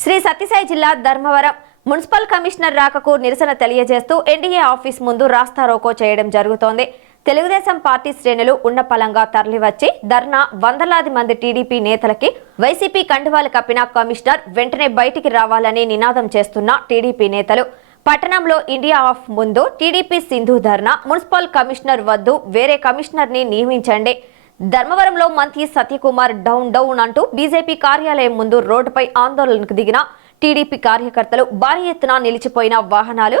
శ్రీ సత్యసాయి జిల్లా Dharmavaram. Municipal commissioner రాకకు నిరసన తెలియజేస్తూ ఎన్డీఏ ఆఫీస్ ముందు రాస్తా రోకో చేయడం జరుగుతోంది. తెలుగుదేశం పార్టీ శ్రేణులు ఉన్నపలంగా తరలివచ్చి ధర్నా వందలాది మంది టీడీపీ నేతలకి వైసీపీ కండువాలు కప్పిన కమిషనర్ వెంటనే బయటికి రావాలని నినాదం చేస్తున్న టీడీపీ నేతలు. పట్టణంలో ఇండియా ఆఫ్ ముందు టీడీపీ సింధు ధర్నా మున్సిపల్ కమిషనర్ వద్దు వేరే కమిషనర్ని నియమించండి. ధర్మవరంలో మంత్రి సత్యకుమార్ డౌన్ డౌన్ అంటూ బీజేపీ కార్యాలయం ముందు రోడ్డుపై ఆందోళనకు దిగిన టీడీపీ కార్యకర్తలు భారీ ఎత్తున నిలిచిపోయిన వాహనాలు.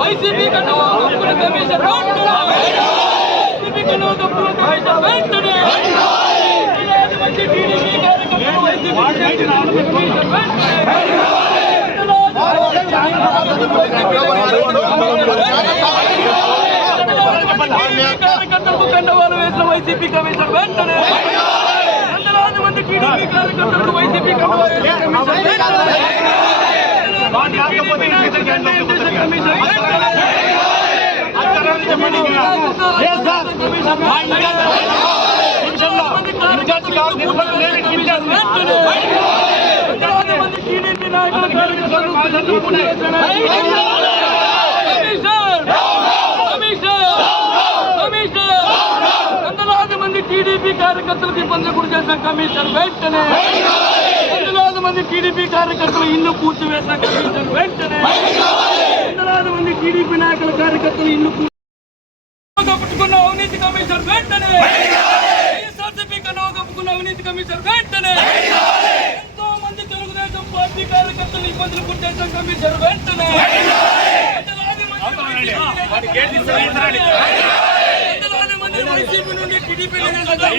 వైసీపీ కన్నా తప్పుల కమిషన్ వెంటనే వైసీపీ కన్నా తప్పుల కమిషన్ వెంటనే టీడీపీ కార్యకర్తలు వైసీపీ కమిషన్ వెంటనే కండవాలు వేసిన వైసీపీ కమిషన్ వెంటనే మంది టీడీపీ కార్యకర్తలకు వైసీపీ కండవాలు వేసిన కమిషన్ వెంటనే కమిషన్ వెంటనే టీడీపీ కార్యకర్తలకు ఇబ్బంది గురి చేసిన కమిషన్ వెంటనే వందలాది మంది టీడీపీ కార్యకర్తలు ఇల్లు కూర్చివేసిన కమిషన్ వెంటనే వందలాది మంది టీడీపీ నాయకుల కార్యకర్తలు ఇల్లు కప్పుకున్న అవినీతి కమిషన్ వెంటనే వైఎస్ఆర్సీపీ కప్పుకున్న అవినీతి కమిషన్ వెంటనే ఎంతో మంది తెలుగుదేశం పార్టీ కార్యకర్తలు ఇబ్బందులు గురి చేసిన కమిషన్ వెంటనే వందలాది వందలాది మంది వైసీపీ నుండి టీడీపీ వెంటనే